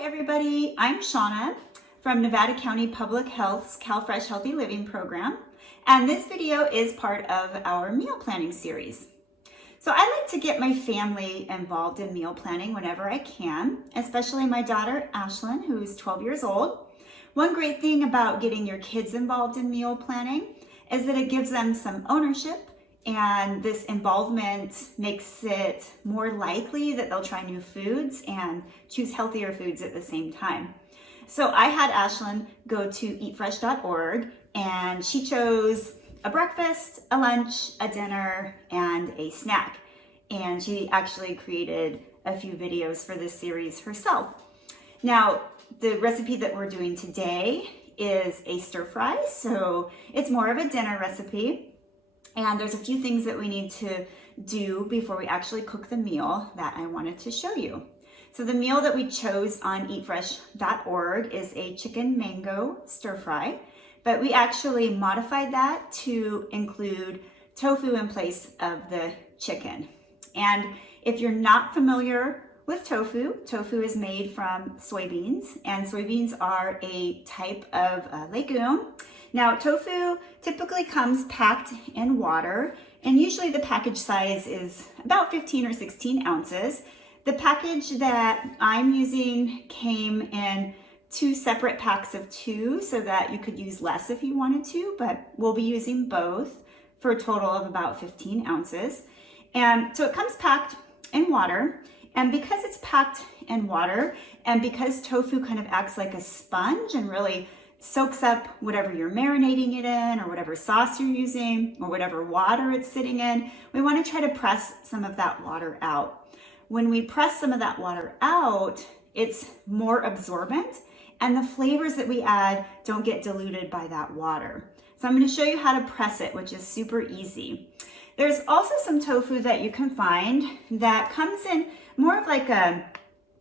Hi everybody, I'm Shauna from Nevada County Public Health's CalFresh Healthy Living program, and this video is part of our meal planning series. So I like to get my family involved in meal planning whenever I can, especially my daughter Ashlyn, who's 12 years old. One great thing about getting your kids involved in meal planning is that it gives them some ownership, and this involvement makes it more likely that they'll try new foods and choose healthier foods at the same time. So I had Ashlyn go to eatfresh.org, and she chose a breakfast, a lunch, a dinner, and a snack. And she actually created a few videos for this series herself. Now, the recipe that we're doing today is a stir fry, so it's more of a dinner recipe. And there's a few things that we need to do before we actually cook the meal that I wanted to show you. So the meal that we chose on eatfresh.org is a chicken mango stir fry, but we actually modified that to include tofu in place of the chicken. And if you're not familiar with tofu, tofu is made from soybeans, and soybeans are a type of legume. Now, tofu typically comes packed in water, and usually the package size is about 15 or 16 ounces. The package that I'm using came in 2 separate packs of 2 so that you could use less if you wanted to, but we'll be using both for a total of about 15 ounces. And so it comes packed in water, and because it's packed in water, and because tofu kind of acts like a sponge and really soaks up whatever you're marinating it in, or whatever sauce you're using, or whatever water it's sitting in, we want to try to press some of that water out. When we press some of that water out, it's more absorbent, and the flavors that we add don't get diluted by that water. So I'm going to show you how to press it, which is super easy. There's also some tofu that you can find that comes in more of like a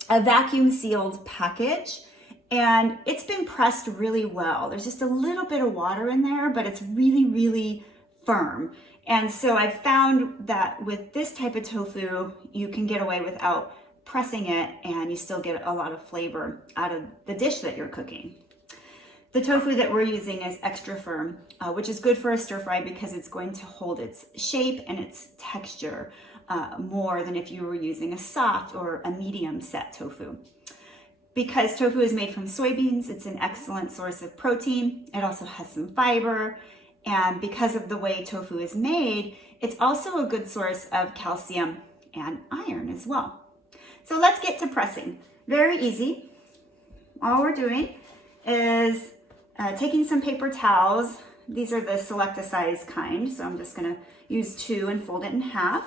vacuum sealed package, and it's been pressed really well. There's just a little bit of water in there, but it's really, really firm. And so I've found that with this type of tofu, you can get away without pressing it, and you still get a lot of flavor out of the dish that you're cooking. The tofu that we're using is extra firm, which is good for a stir fry because it's going to hold its shape and its texture more than if you were using a soft or a medium set tofu. Because tofu is made from soybeans, it's an excellent source of protein. It also has some fiber, and because of the way tofu is made, it's also a good source of calcium and iron as well. So let's get to pressing. Very easy. All we're doing is taking some paper towels. These are the select a size kind, so I'm just gonna use 2 and fold it in half.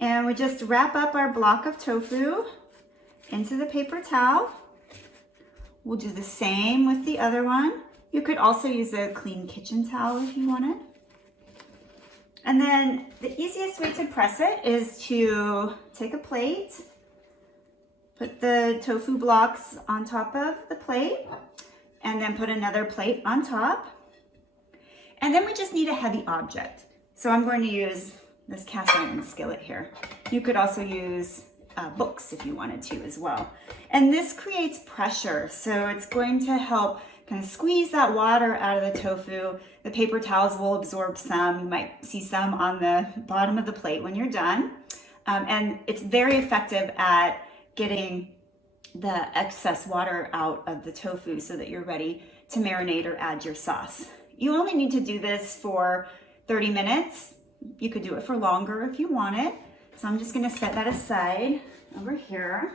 And we just wrap up our block of tofu into the paper towel. We'll do the same with the other one. You could also use a clean kitchen towel if you wanted. And then the easiest way to press it is to take a plate, put the tofu blocks on top of the plate, and then put another plate on top. And then we just need a heavy object. So I'm going to use this cast iron skillet here. You could also use books if you wanted to as well. And this creates pressure, so it's going to help kind of squeeze that water out of the tofu. The paper towels will absorb some. You might see some on the bottom of the plate when you're done. And it's very effective at getting the excess water out of the tofu so that you're ready to marinate or add your sauce. You only need to do this for 30 minutes. You could do it for longer if you want it. So I'm just gonna set that aside over here.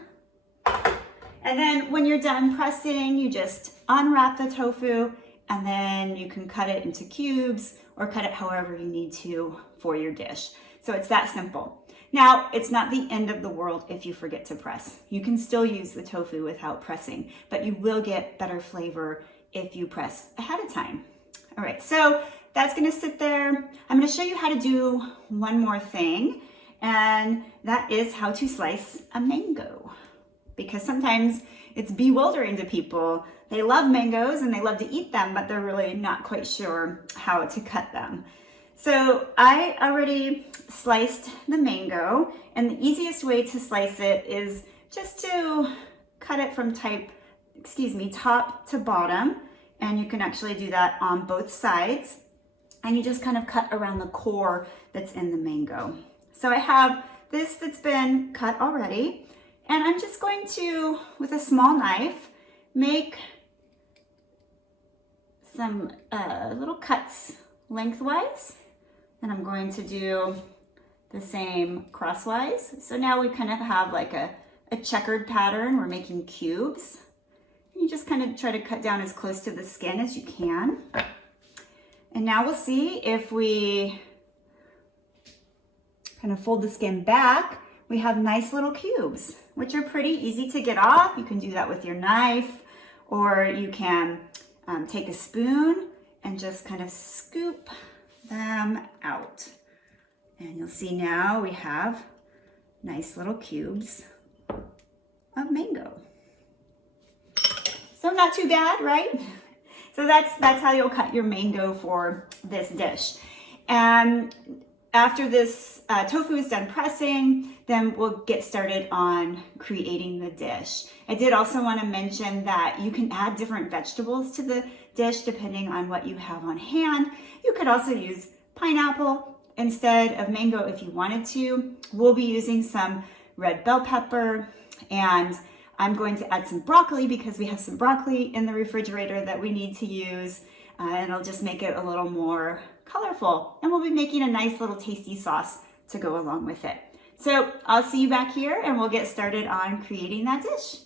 And then when you're done pressing, you just unwrap the tofu, and then you can cut it into cubes or cut it however you need to for your dish. So it's that simple. Now, it's not the end of the world if you forget to press. You can still use the tofu without pressing, but you will get better flavor if you press ahead of time. All right, so that's gonna sit there. I'm gonna show you how to do one more thing, and that is how to slice a mango. Because sometimes it's bewildering to people. They love mangoes and they love to eat them, but they're really not quite sure how to cut them. So I already sliced the mango, and the easiest way to slice it is just to cut it from top to bottom, and you can actually do that on both sides. And you just kind of cut around the core that's in the mango. So I have this that's been cut already, and I'm just going to, with a small knife, make some little cuts lengthwise, and I'm going to do the same crosswise. So now we kind of have like a checkered pattern. We're making cubes. And you just kind of try to cut down as close to the skin as you can. And now we'll see if we kind of fold the skin back, we have nice little cubes, which are pretty easy to get off. You can do that with your knife, or you can take a spoon and just kind of scoop them out. And you'll see now we have nice little cubes of mango. So not too bad, right? So that's how you'll cut your mango for this dish. And after this tofu is done pressing, then we'll get started on creating the dish. I did also want to mention that you can add different vegetables to the dish depending on what you have on hand. You could also use pineapple instead of mango if you wanted to. We'll be using some red bell pepper, and I'm going to add some broccoli because we have some broccoli in the refrigerator that we need to use, and it'll just make it a little more colorful. And we'll be making a nice little tasty sauce to go along with it. So I'll see you back here and we'll get started on creating that dish.